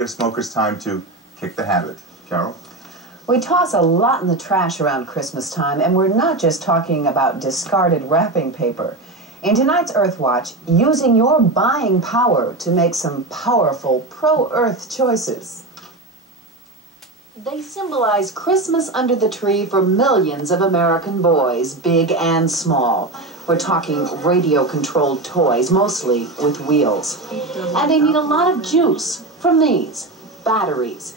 Give smokers time to kick the habit. Carol? We toss a lot in the trash around Christmas time, and we're not just talking about discarded wrapping paper. In tonight's Earthwatch, using your buying power to make some powerful pro-Earth choices. They symbolize Christmas under the tree for millions of American boys, big and small. We're talking radio-controlled toys, mostly with wheels. And they need a lot of juice from these batteries.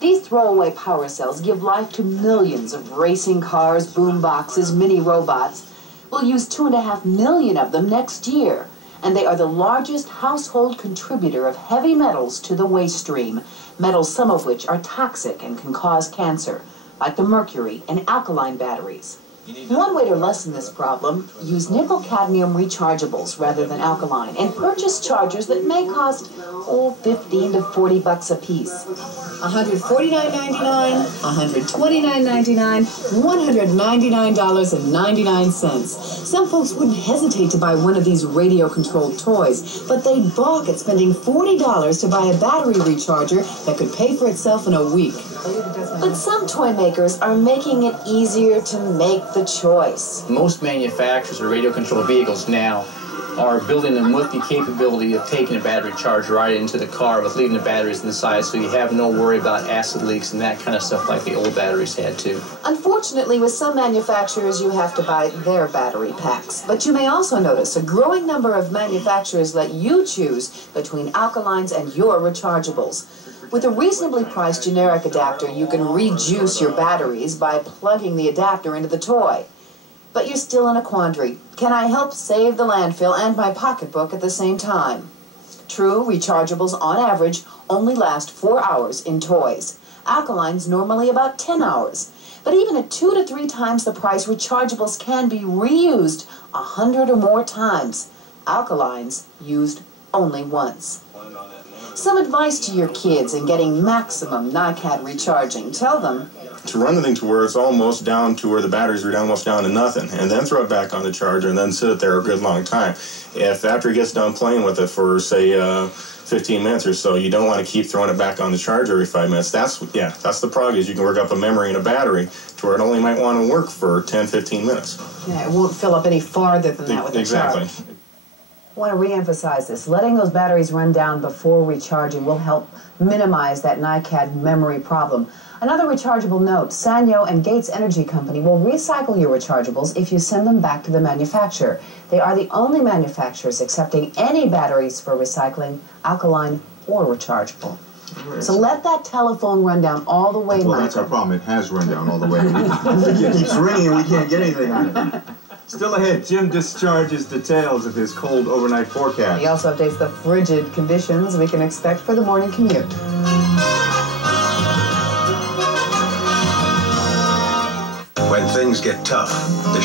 These throwaway power cells give life to millions of racing cars, boom boxes, mini robots. We'll use 2.5 million of them next year. And they are the largest household contributor of heavy metals to the waste stream, metals some of which are toxic and can cause cancer, like the mercury in alkaline batteries. One way to lessen this problem, use nickel-cadmium rechargeables rather than alkaline, and purchase chargers that may cost, $15 to $40 a piece. $149.99, $129.99, $199.99. Some folks wouldn't hesitate to buy one of these radio-controlled toys, but they'd balk at spending $40 to buy a battery recharger that could pay for itself in a week. But some toy makers are making it easier to make the choice. Most manufacturers of radio-controlled vehicles now are building them with the capability of taking a battery charge right into the car with leaving the batteries inside, so you have no worry about acid leaks and that kind of stuff like the old batteries had too. Unfortunately, with some manufacturers, you have to buy their battery packs. But you may also notice a growing number of manufacturers let you choose between alkalines and your rechargeables. With a reasonably priced generic adapter, you can rejuice your batteries by plugging the adapter into the toy. But you're still in a quandary. Can I help save the landfill and my pocketbook at the same time? True, rechargeables on average only last 4 hours in toys. Alkalines normally about 10 hours. But even at 2 to 3 times the price, rechargeables can be reused 100 or more times. Alkalines used only once. Some advice to your kids in getting maximum NiCad recharging. Tell them to run the thing to where it's almost down to where the batteries are almost down to nothing, and then throw it back on the charger and then sit it there a good long time. If after he gets done playing with it for, say, 15 minutes or so, you don't want to keep throwing it back on the charger every 5 minutes. That's the problem, is you can work up a memory in a battery to where it only might want to work for 10, 15 minutes. Yeah, it won't fill up any farther than that with the exactly. charge. I want to re-emphasize this. Letting those batteries run down before recharging will help minimize that NiCad memory problem. Another rechargeable note, Sanyo and Gates Energy Company will recycle your rechargeables if you send them back to the manufacturer. They are the only manufacturers accepting any batteries for recycling, alkaline or rechargeable. So let that telephone run down all the way, Well, Michael. that's our problem. It has run down all the way. It keeps ringing and we can't get anything on it. Still ahead, Jim discharges details of his cold overnight forecast. He also updates the frigid conditions we can expect for the morning commute. When things get tough, the